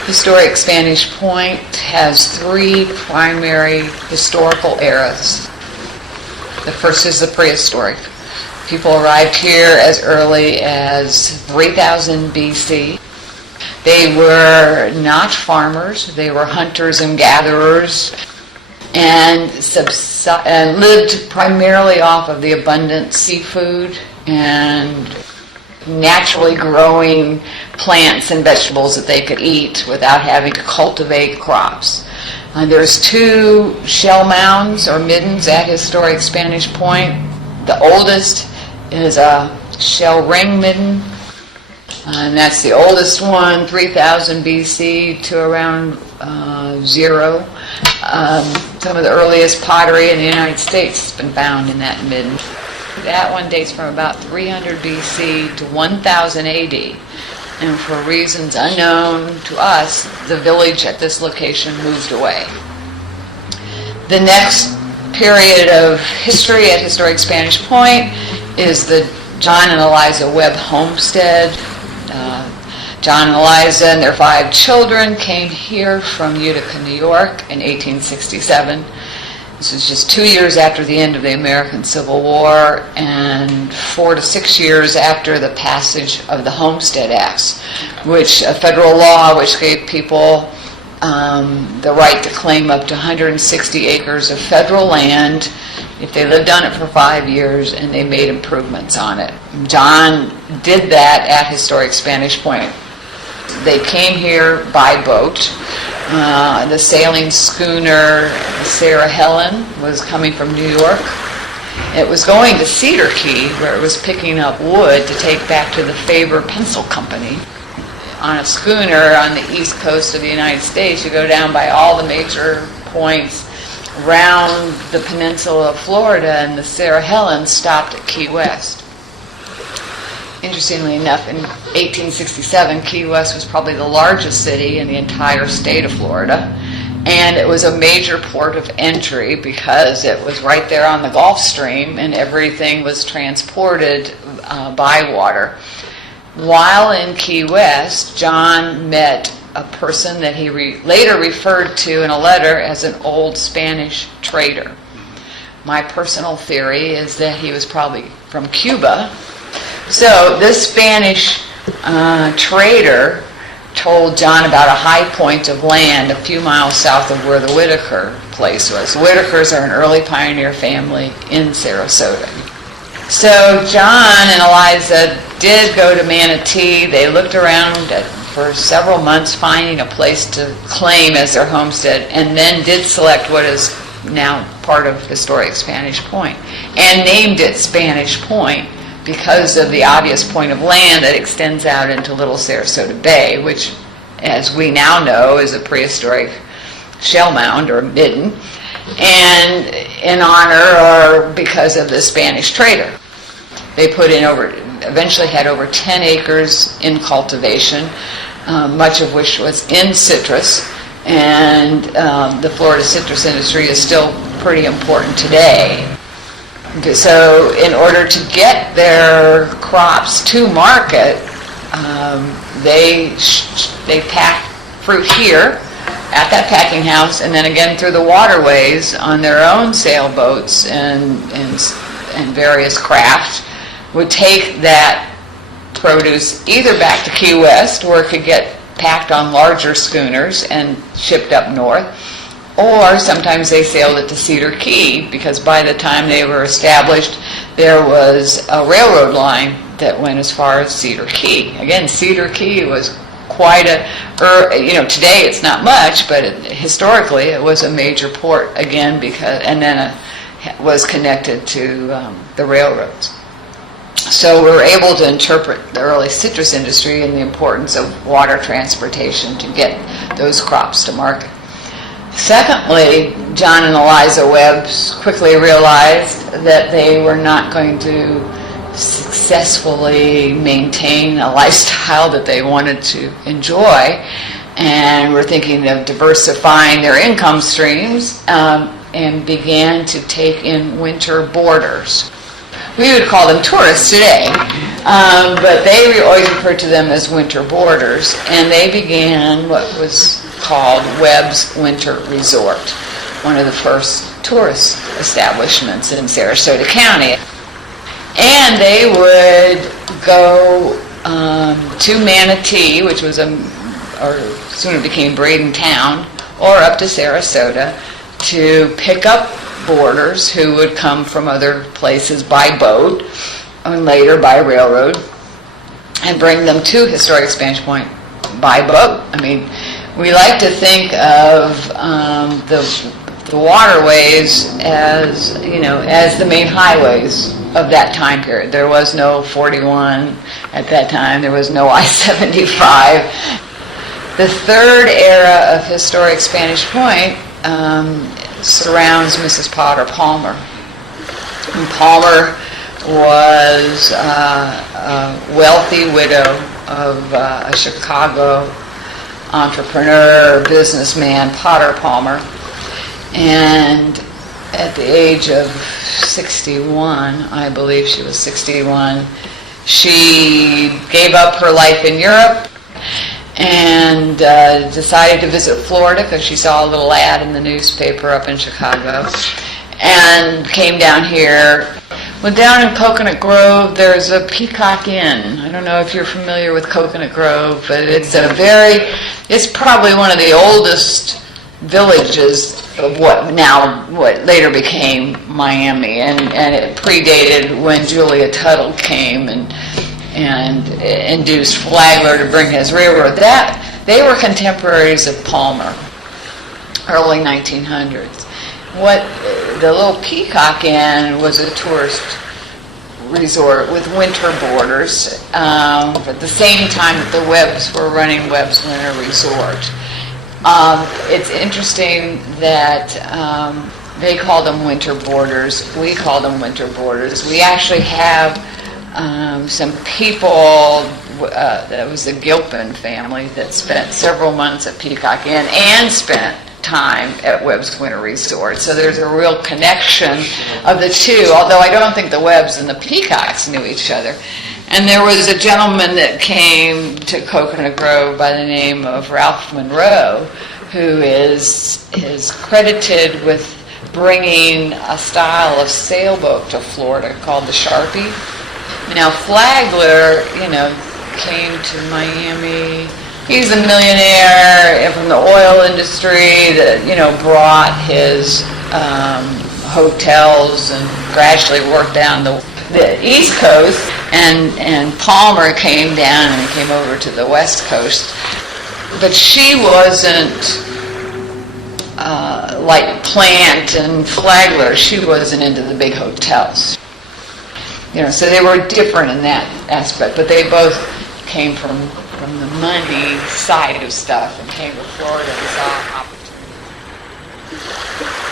Historic Spanish Point has three primary historical eras. The first is the prehistoric. People arrived here as early as 3000 BC. They were not farmers, they were hunters and gatherers, and lived primarily off of the abundant seafood and naturally growing plants and vegetables that they could eat without having to cultivate crops. There's two shell mounds or middens at Historic Spanish Point. The oldest is a shell ring midden, and that's the oldest one, 3000 BC to around 0. Some of the earliest pottery in the United States has been found in that midden. That one dates from about 300 BC to 1000 AD, and for reasons unknown to us, the village at this location moved away. The next period of history at Historic Spanish Point is the John and Eliza Webb Homestead. John and Eliza and their 5 children came here from Utica, New York in 1867. This is just 2 years after the end of the American Civil War and 4 to 6 years after the passage of the Homestead Acts, which a federal law which gave people the right to claim up to 160 acres of federal land if they lived on it for 5 years and they made improvements on it. John did that at Historic Spanish Point. They came here by boat. The sailing schooner Sara Helen was coming from New York. It was going to Cedar Key, where it was picking up wood to take back to the Faber Pencil Company. On a schooner on the east coast of the United States, you go down by all the major points around the peninsula of Florida, and the Sara Helen stopped at Key West. Interestingly enough, in 1867, Key West was probably the largest city in the entire state of Florida, and it was a major port of entry because it was right there on the Gulf Stream, and everything was transported by water. While in Key West, John met a person that he later referred to in a letter as an old Spanish trader. My personal theory is that he was probably from Cuba. So this Spanish trader told John about a high point of land a few miles south of where the Whitaker place was. The Whitakers are an early pioneer family in Sarasota. So John and Eliza did go to Manatee. They looked around for several months finding a place to claim as their homestead, and then did select what is now part of Historic Spanish Point and named it Spanish Point because of the obvious point of land that extends out into Little Sarasota Bay, which, as we now know, is a prehistoric shell mound or midden, and in honor or because of the Spanish trader. They eventually had over 10 acres in cultivation, much of which was in citrus, and the Florida citrus industry is still pretty important today. So in order to get their crops to market, they pack fruit here at that packing house, and then again through the waterways on their own sailboats and various craft, would take that produce either back to Key West, where it could get packed on larger schooners and shipped up north, or sometimes they sailed it to Cedar Key, because by the time they were established, there was a railroad line that went as far as Cedar Key. Again, Cedar Key was quite today it's not much, but historically it was a major port again, and then it was connected to the railroads. So we were able to interpret the early citrus industry and the importance of water transportation to get those crops to market. Secondly, John and Eliza Webb quickly realized that they were not going to successfully maintain a lifestyle that they wanted to enjoy, and were thinking of diversifying their income streams, and began to take in winter boarders. We would call them tourists today, But they always referred to them as winter boarders, and they began what was called Webb's Winter Resort, one of the first tourist establishments in Sarasota County. And they would go to Manatee, which was or soon became Bradentown, or up to Sarasota to pick up boarders who would come from other places by boat and later by railroad and bring them to Historic Spanish Point by boat. I mean, we like to think of the waterways as, as the main highways of that time period. There was no 41 at that time. There was no I-75. The third era of Historic Spanish Point surrounds Mrs. Potter Palmer. And Palmer was a wealthy widow of a Chicago entrepreneur, businessman, Potter Palmer. And at the age of 61, I believe she was 61, she gave up her life in Europe and decided to visit Florida because she saw a little ad in the newspaper up in Chicago and came down here. Well, down in Coconut Grove, there's a Peacock Inn. I don't know if you're familiar with Coconut Grove, but it's probably one of the oldest villages of what later became Miami, and it predated when Julia Tuttle came and induced Flagler to bring his railroad. They were contemporaries of Palmer, early 1900s. The little Peacock Inn was a tourist resort with winter boarders at the same time that the Webbs were running Webb's Winter Resort. It's interesting that they call them winter boarders. We call them winter boarders. We actually have some people, that was the Gilpin family, that spent several months at Peacock Inn and spent time at Webb's Winter Resort. So there's a real connection of the two, although I don't think the Webbs and the Peacocks knew each other. And there was a gentleman that came to Coconut Grove by the name of Ralph Monroe, who is credited with bringing a style of sailboat to Florida called the Sharpie. Now, Flagler, came to Miami. He's a millionaire from the oil industry that, brought his hotels and gradually worked down the East Coast. And Palmer came down and came over to the West Coast. But she wasn't like Plant and Flagler. She wasn't into the big hotels. So they were different in that aspect, but they both came from the money side of stuff and came to Florida and saw opportunity.